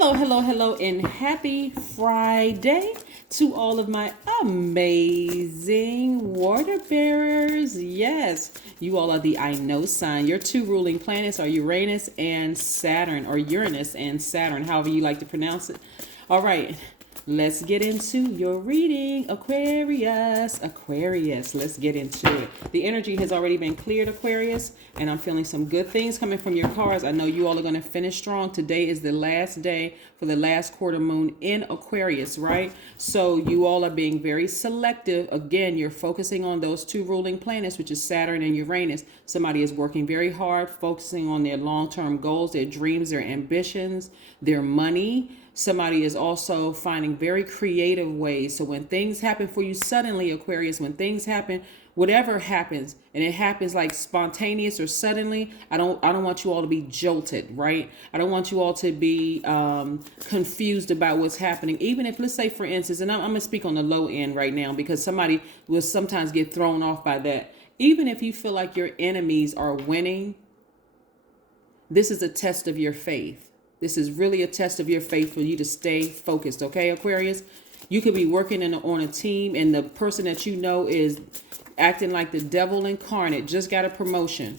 Hello, hello, hello, and happy Friday to all of my amazing water bearers. Yes, you all are the I know sign. Your two ruling planets are Uranus and Saturn, or Uranus and Saturn, however you like to pronounce it. All right. Let's get into your reading, Aquarius. Aquarius, let's get into it. The energy has already been cleared, Aquarius, and I'm feeling some good things coming from your cards. I know you all are going to finish strong. Today is the last day for the last quarter moon in Aquarius, right? So you all are being very selective. Again, you're focusing on those two ruling planets, which is Saturn and Uranus. Somebody is working very hard, focusing on their long-term goals, their dreams, their ambitions, their money. Somebody is also finding very creative ways. So when things happen for you suddenly, Aquarius, when things happen, whatever happens, and it happens like spontaneous or suddenly, I don't want you all to be jolted, right? I don't want you all to be confused about what's happening. Even if, let's say, for instance, and I'm going to speak on the low end right now because somebody will sometimes get thrown off by that. Even if you feel like your enemies are winning, this is a test of your faith. This is really a test of your faith for you to stay focused, okay, Aquarius? You could be working on a team and the person that you know is acting like the devil incarnate, just got a promotion.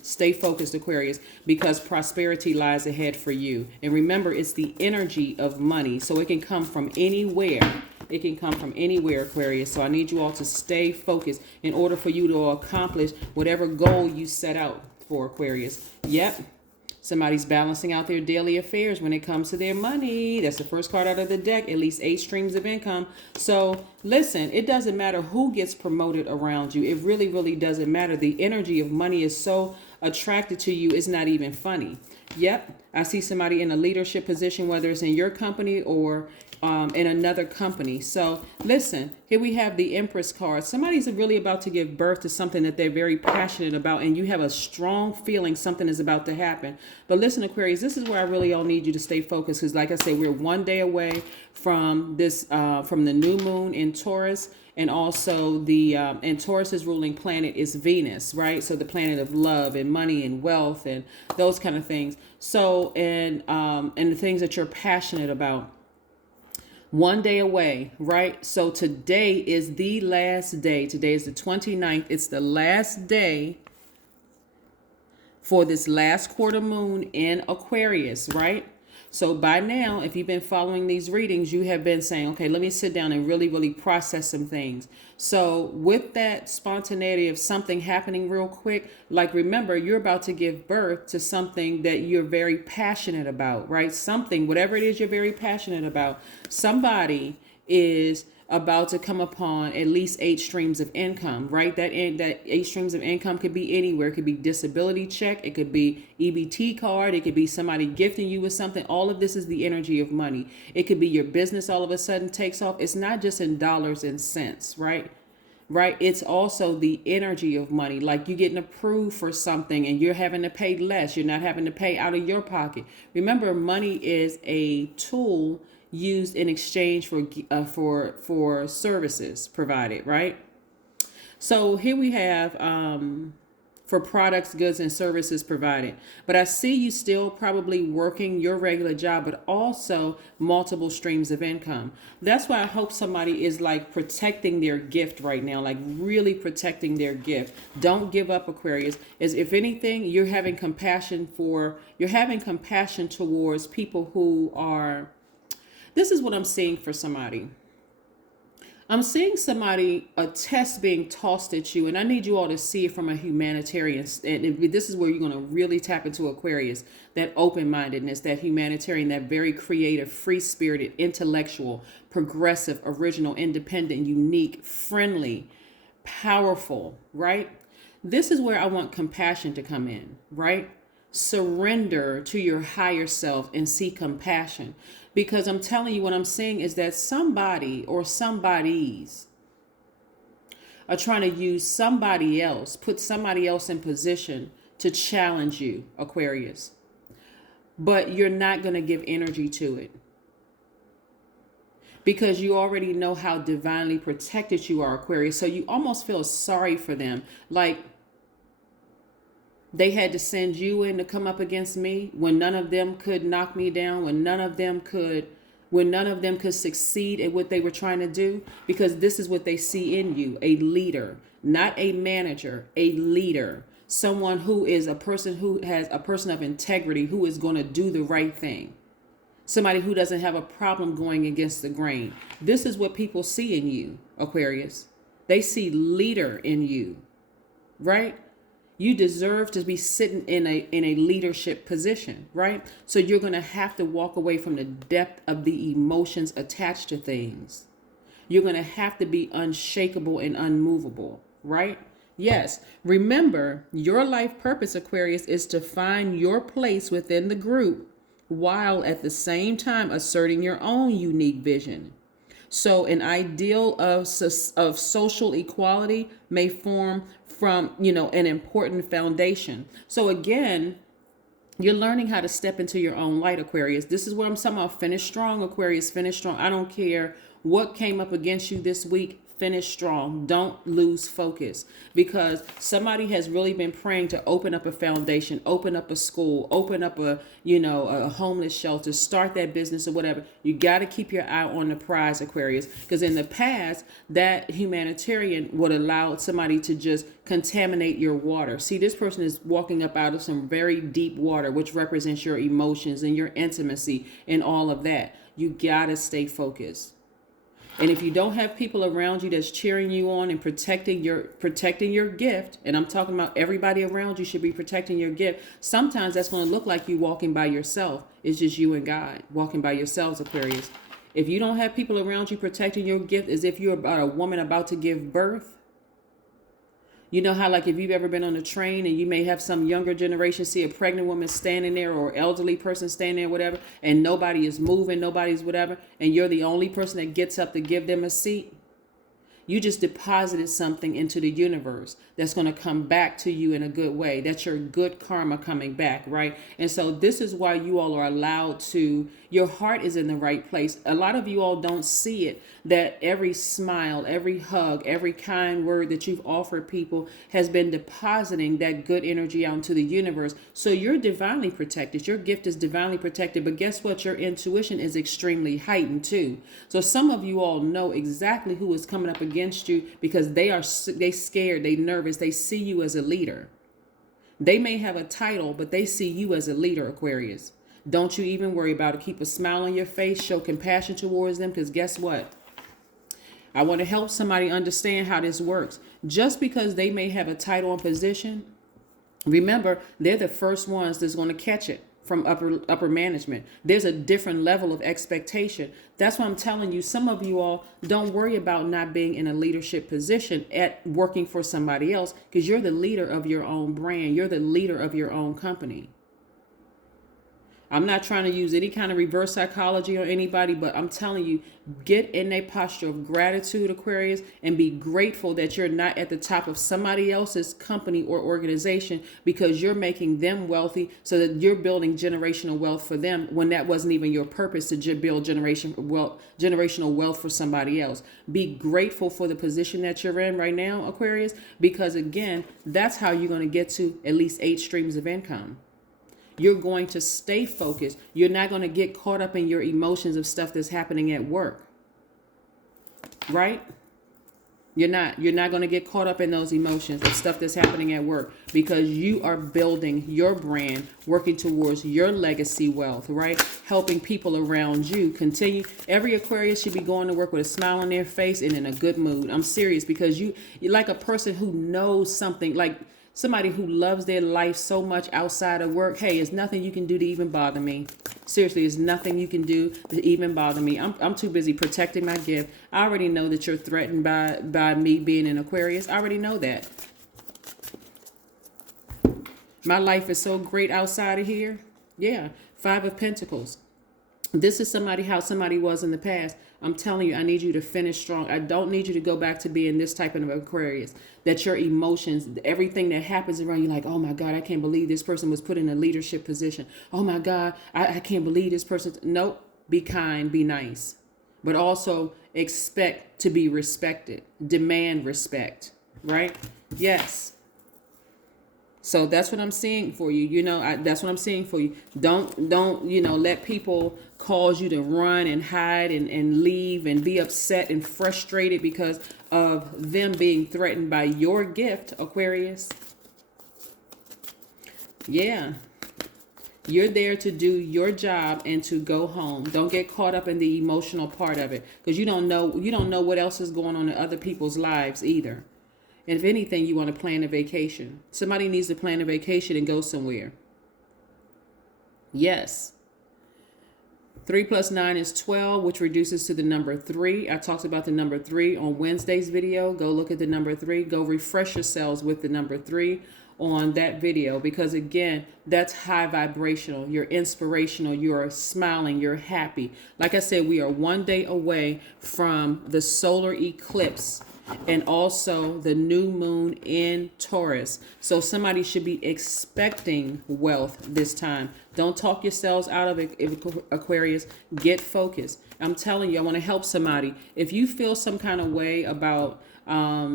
Stay focused, Aquarius, because prosperity lies ahead for you. And remember, it's the energy of money, so it can come from anywhere. It can come from anywhere, Aquarius. So I need you all to stay focused in order for you to accomplish whatever goal you set out for, Aquarius. Yep. Somebody's balancing out their daily affairs when it comes to their money. That's the first card out of the deck, at least 8 streams of income. So listen, it doesn't matter who gets promoted around you. It really, really doesn't matter. The energy of money is so attracted to you, it's not even funny. Yep, I see somebody in a leadership position, whether it's in your company or in another company. So listen, here we have the Empress card. Somebody's really about to give birth to something that they're very passionate about, and you have a strong feeling something is about to happen. But listen, Aquarius, this is where I really all need you to stay focused, because like I said, we're one day away from this, from the new moon in Taurus. And also the and Taurus's ruling planet is Venus, right? So the planet of love and money and wealth and those kind of things. So and the things that you're passionate about. One day away, right? So today is the last day. Today is the 29th. It's the last day for this last quarter moon in Aquarius, right? So by now, if you've been following these readings, you have been saying, okay, let me sit down and really, really process some things. So with that spontaneity of something happening real quick, like remember, you're about to give birth to something that you're very passionate about, right? Something, whatever it is you're very passionate about, somebody is about to come upon at least 8 streams of income, right? That 8 streams of income could be anywhere. It could be disability check. It could be EBT card. It could be somebody gifting you with something. All of this is the energy of money. It could be your business all of a sudden takes off. It's not just in dollars and cents, right? Right? It's also the energy of money. Like you getting approved for something and you're having to pay less. You're not having to pay out of your pocket. Remember, money is a tool used in exchange for services provided, right? So here we have for products, goods, and services provided. But I see you still probably working your regular job, but also multiple streams of income. That's why I hope somebody is like protecting their gift right now, like really protecting their gift. Don't give up, Aquarius. As if anything, you're having compassion towards people who are. This is what I'm seeing for somebody. I'm seeing a test being tossed at you, and I need you all to see it from a humanitarian. And this is where you're going to really tap into Aquarius, that open-mindedness, that humanitarian, that very creative, free-spirited, intellectual, progressive, original, independent, unique, friendly, powerful, right? This is where I want compassion to come in, right? Surrender to your higher self and see compassion. Because I'm telling you, what I'm saying is that somebody or somebodies are trying to use somebody else, put somebody else in position to challenge you, Aquarius. But you're not going to give energy to it, because you already know how divinely protected you are, Aquarius. So you almost feel sorry for them. Like They had to send you in to come up against me when none of them could knock me down, when none of them could succeed at what they were trying to do, because this is what they see in you, a leader, not a manager, a leader, someone who is a person who has a person of integrity, who is going to do the right thing. Somebody who doesn't have a problem going against the grain. This is what people see in you, Aquarius. They see leader in you, right? You deserve to be sitting in a leadership position, right? So you're going to have to walk away from the depth of the emotions attached to things. You're going to have to be unshakable and unmovable, right? Yes. Remember, your life purpose, Aquarius, is to find your place within the group while at the same time asserting your own unique vision. So an ideal of social equality may form from, an important foundation. So again, you're learning how to step into your own light, Aquarius. This is what I'm talking about. Finish strong, Aquarius. Finish strong. I don't care what came up against you this week. Finish strong. Don't lose focus, because somebody has really been praying to open up a foundation, open up a school, open up a homeless shelter, start that business or whatever. You got to keep your eye on the prize, Aquarius, because in the past, that humanitarian would allow somebody to just contaminate your water. See, this person is walking up out of some very deep water, which represents your emotions and your intimacy and all of that. You got to stay focused. And if you don't have people around you that's cheering you on and protecting your gift, and I'm talking about everybody around you should be protecting your gift. Sometimes that's going to look like you walking by yourself. It's just you and God walking by yourselves, Aquarius. If you don't have people around you protecting your gift, as if you're about a woman about to give birth. You know how, like, if you've ever been on a train and you may have some younger generation see a pregnant woman standing there or elderly person standing there, whatever, and nobody is moving, nobody's whatever, and you're the only person that gets up to give them a seat. You just deposited something into the universe that's going to come back to you in a good way. That's your good karma coming back, right? And so this is why you all are allowed to, your heart is in the right place. A lot of you all don't see it, that every smile, every hug, every kind word that you've offered people has been depositing that good energy out into the universe. So you're divinely protected. Your gift is divinely protected. But guess what? Your intuition is extremely heightened too. So some of you all know exactly who is coming up against you, because they scared, they nervous, they see you as a leader. They may have a title, but they see you as a leader, Aquarius. Don't you even worry about it. Keep a smile on your face, show compassion towards them, because guess what? I want to help somebody understand how this works. Just because they may have a title and position, remember, they're the first ones that's going to catch it from upper management. There's a different level of expectation. That's why I'm telling you, some of you all don't worry about not being in a leadership position at working for somebody else, because you're the leader of your own brand. You're the leader of your own company. I'm not trying to use any kind of reverse psychology on anybody, but I'm telling you, get in a posture of gratitude, Aquarius, and be grateful that you're not at the top of somebody else's company or organization, because you're making them wealthy so that you're building generational wealth for them when that wasn't even your purpose, to build generational wealth for somebody else. Be grateful for the position that you're in right now, Aquarius, because again, that's how you're going to get to at least 8 streams of income. You're going to stay focused. You're not going to get caught up in your emotions of stuff that's happening at work. Right? You're not going to get caught up in those emotions of stuff that's happening at work, because you are building your brand, working towards your legacy wealth, right? Helping people around you continue. Every Aquarius should be going to work with a smile on their face and in a good mood. I'm serious, because you're like a person who knows something, like somebody who loves their life so much outside of work. Hey, there's nothing you can do to even bother me. Seriously, there's nothing you can do to even bother me. I'm too busy protecting my gift. I already know that you're threatened by me being an Aquarius. I already know that. My life is so great outside of here. Yeah, 5 of Pentacles. This is how somebody was in the past. I'm telling you, I need you to finish strong. I don't need you to go back to being this type of Aquarius. That your emotions, everything that happens around you, like, oh my God, I can't believe this person was put in a leadership position. Oh my God, I can't believe this person. Nope. Be kind, be nice. But also expect to be respected. Demand respect. Right? Yes. So that's what I'm seeing for you. That's what I'm seeing for you. Don't, let people cause you to run and hide and leave and be upset and frustrated because of them being threatened by your gift, Aquarius. Yeah. You're there to do your job and to go home. Don't get caught up in the emotional part of it, because you don't know what else is going on in other people's lives either. And if anything, you want to plan a vacation. Somebody needs to plan a vacation and go somewhere. Yes. 3 plus 9 is 12, which reduces to the number 3. I talked about the number 3 on Wednesday's video. Go look at the number 3. Go refresh yourselves with the number 3 on that video, because again, that's high vibrational. You're inspirational. You're smiling. You're happy. Like I said, we are one day away from the solar eclipse and also the new moon in Taurus. So somebody should be expecting wealth this time. Don't talk yourselves out of it, Aquarius. Get focused. I'm telling you, I want to help somebody. If you feel some kind of way about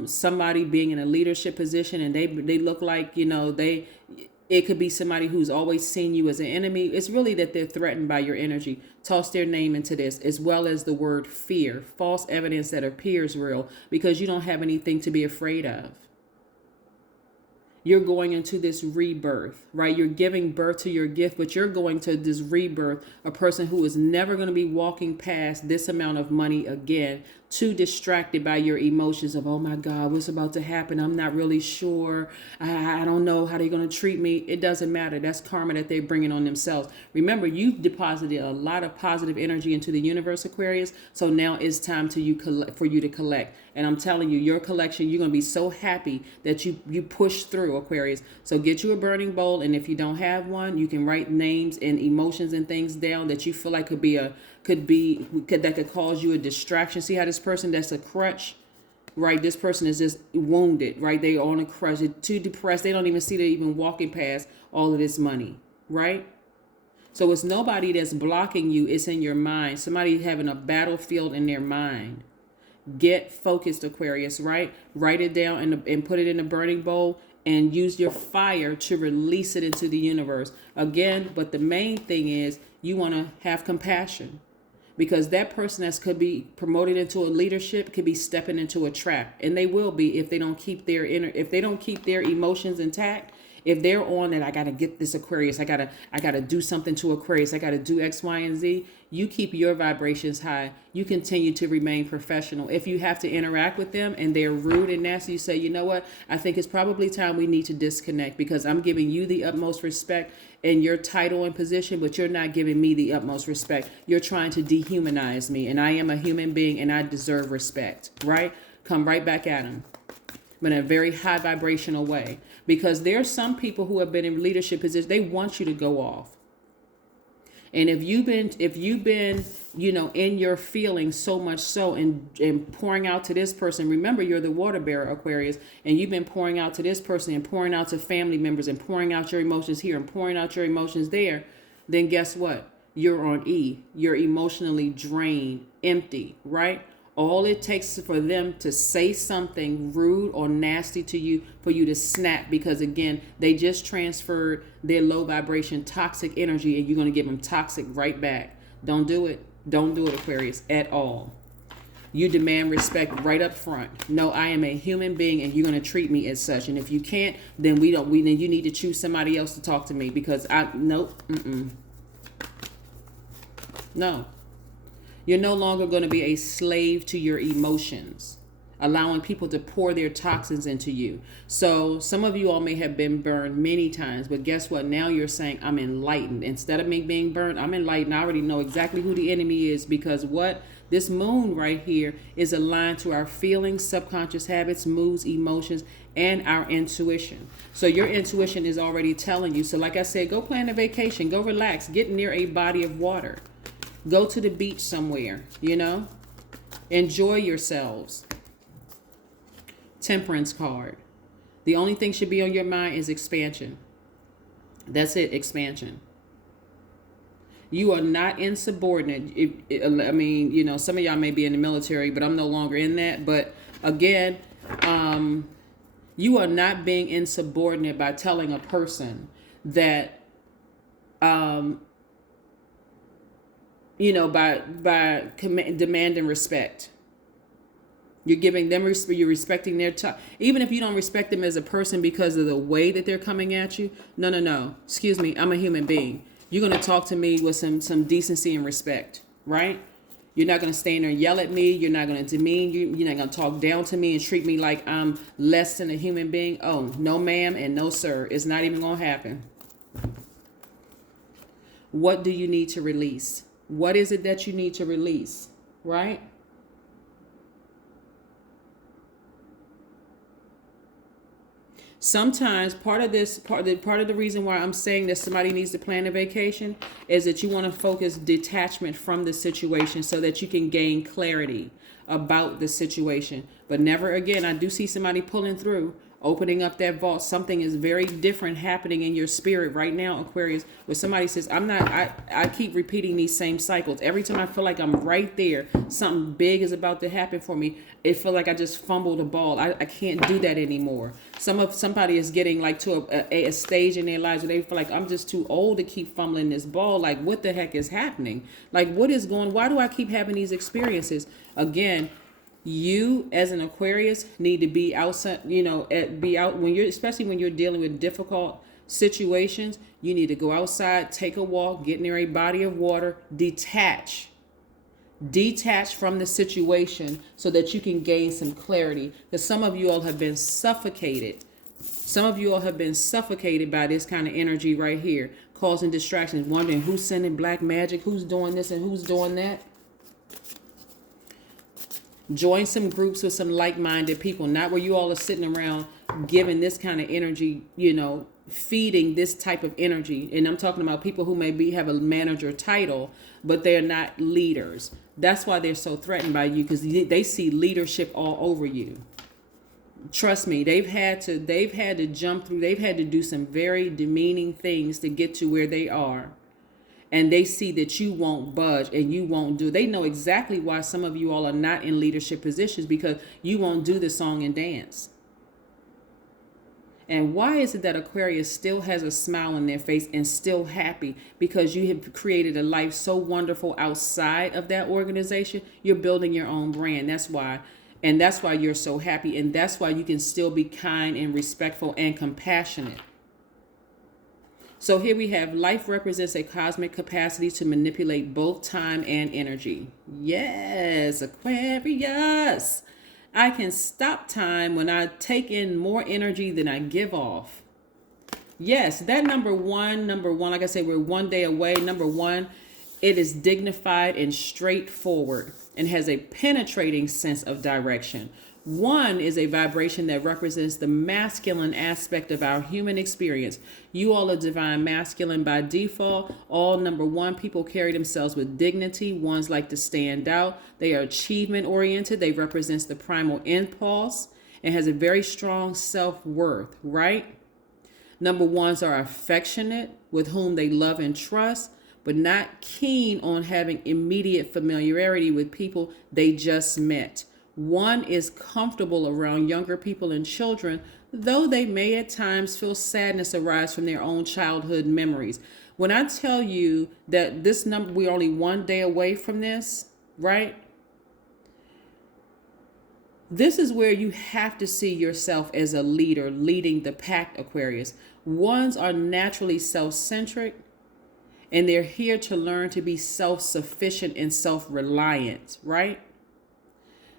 somebody being in a leadership position and they look like, it could be somebody who's always seen you as an enemy. It's really that they're threatened by your energy. Toss their name into this, as well as the word fear, false evidence that appears real, because you don't have anything to be afraid of. You're going into this rebirth, right? You're giving birth to your gift, but you're going to this rebirth, a person who is never going to be walking past this amount of money again, too distracted by your emotions of, oh my God, what's about to happen? I'm not really sure. I don't know how they're going to treat me. It doesn't matter. That's karma that they're bringing on themselves. Remember, you've deposited a lot of positive energy into the universe, Aquarius. So now it's time for you to collect. And I'm telling you, your collection, you're going to be so happy that you push through, Aquarius. So get you a burning bowl. And if you don't have one, you can write names and emotions and things down that you feel like that could cause you a distraction. See how this person that's a crutch, right? This person is just wounded, right? They are on a crutch. They're too depressed. They don't even see they're even walking past all of this money, right? So it's nobody that's blocking you. It's in your mind. Somebody having a battlefield in their mind. Get focused, Aquarius, right? Write it down and put it in a burning bowl and use your fire to release it into the universe. Again, but the main thing is you want to have compassion, because that person that could be promoted into a leadership could be stepping into a trap, and they will be if they don't keep their emotions intact. If they're on that, I got to get this Aquarius, I got to do something to Aquarius, I got to do X, Y, and Z. You keep your vibrations high. You continue to remain professional. If you have to interact with them and they're rude and nasty, you say, you know what? I think it's probably time we need to disconnect, because I'm giving you the utmost respect in your title and position, but you're not giving me the utmost respect. You're trying to dehumanize me, and I am a human being and I deserve respect, right? Come right back at them, but in a very high vibrational way. Because there are some people who have been in leadership positions, they want you to go off. And if you've been, in your feelings so much so and pouring out to this person, remember you're the water bearer, Aquarius, and you've been pouring out to this person and pouring out to family members and pouring out your emotions here and pouring out your emotions there, then guess what? You're on E. You're emotionally drained, empty, right? All it takes for them to say something rude or nasty to you for you to snap, because again, they just transferred their low vibration toxic energy and you're going to give them toxic right back. Don't do it. Don't do it, Aquarius, at all. You demand respect right up front. No, I am a human being and you're going to treat me as such. And if you can't, then then you need to choose somebody else to talk to me, because no. You're no longer going to be a slave to your emotions, allowing people to pour their toxins into you. So some of you all may have been burned many times, but guess what? Now you're saying, I'm enlightened. Instead of me being burned, I'm enlightened. I already know exactly who the enemy is, because what? This moon right here is aligned to our feelings, subconscious habits, moods, emotions, and our intuition. So your intuition is already telling you. So like I said, go plan a vacation, go relax, get near a body of water. Go to the beach somewhere, enjoy yourselves. Temperance card. The only thing should be on your mind is expansion. That's it, expansion. You are not insubordinate. Some of y'all may be in the military, but I'm no longer in that. But again, You are not being insubordinate by telling a person that, demanding respect. You're giving them respect. You're respecting their time, even if you don't respect them as a person because of the way that they're coming at you. No, no, no. Excuse me. I'm a human being. You're gonna talk to me with some decency and respect, right? You're not gonna stand there and yell at me. You're not gonna demean you. You're not gonna talk down to me and treat me like I'm less than a human being. Oh, no, ma'am, and no, sir. It's not even gonna happen. What do you need to release? What is it that you need to release, right? Sometimes part of the reason why I'm saying that somebody needs to plan a vacation is that you want to focus detachment from the situation so that you can gain clarity about the situation. But never again, I do see somebody pulling through, opening up that vault. Something is very different happening in your spirit right now, Aquarius, where somebody says, I keep repeating these same cycles. Every time I feel like I'm right there, something big is about to happen for me. It feels like I just fumbled a ball. I can't do that anymore. Somebody is getting like to a stage in their lives where they feel like, I'm just too old to keep fumbling this ball. Like, what the heck is happening? Like, why do I keep having these experiences? Again, you as an Aquarius need to be outside, be out especially when you're dealing with difficult situations. You need to go outside, take a walk, get near a body of water, detach from the situation so that you can gain some clarity. Because some of you all have been suffocated. Some of you all have been suffocated by this kind of energy right here, causing distractions, wondering who's sending black magic, who's doing this and who's doing that. Join some groups with some like-minded people, not where you all are sitting around giving this kind of energy, feeding this type of energy. And I'm talking about people who have a manager title, but they're not leaders. That's why they're so threatened by you, because they see leadership all over you. Trust me, they've had to jump through, they've had to do some very demeaning things to get to where they are. And they see that you won't budge and you won't do. They know exactly why some of you all are not in leadership positions, because you won't do the song and dance. And why is it that Aquarius still has a smile on their face and still happy? Because you have created a life so wonderful outside of that organization. You're building your own brand. That's why. And that's why you're so happy. And that's why you can still be kind and respectful and compassionate. So here we have life represents a cosmic capacity to manipulate both time and energy. Yes, Aquarius. I can stop time when I take in more energy than I give off. Yes, that number one, like I said, we're one day away. Number one, it is dignified and straightforward and has a penetrating sense of direction. One is a vibration that represents the masculine aspect of our human experience. You all are divine masculine by default. All number one people carry themselves with dignity. Ones like to stand out. They are achievement oriented. They represent the primal impulse and has a very strong self-worth, right? Number ones are affectionate, with whom they love and trust, but not keen on having immediate familiarity with people they just met. One is comfortable around younger people and children, though they may at times feel sadness arise from their own childhood memories. When I tell you that this number, we're only one day away from this, right? This is where you have to see yourself as a leader, leading the pack, Aquarius. Ones are naturally self-centric, and they're here to learn to be self-sufficient and self-reliant, right?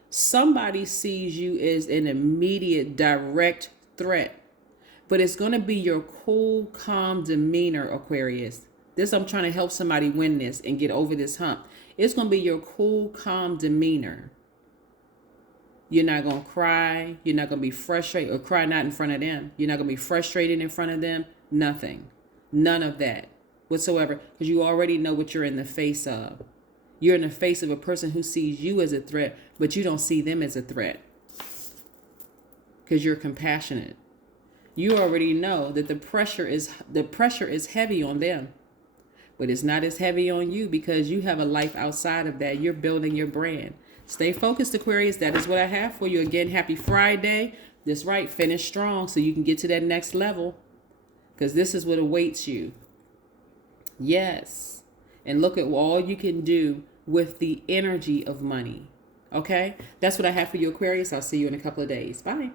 Somebody sees you as an immediate, direct threat, but it's going to be your cool, calm demeanor, Aquarius. I'm trying to help somebody win this and get over this hump. It's going to be your cool, calm demeanor. You're not going to cry. You're not going to be frustrated, or cry not in front of them. You're not going to be frustrated in front of them. Nothing. None of that whatsoever, because you already know what you're in the face of. You're in the face of a person who sees you as a threat, but you don't see them as a threat because you're compassionate. You already know that the pressure is heavy on them, but it's not as heavy on you because you have a life outside of that. You're building your brand. Stay focused, Aquarius. That is what I have for you. Again, happy Friday. That's right. Finish strong so you can get to that next level, because this is what awaits you. Yes. And look at all you can do with the energy of money. Okay? That's what I have for you, Aquarius. I'll see you in a couple of days. Bye.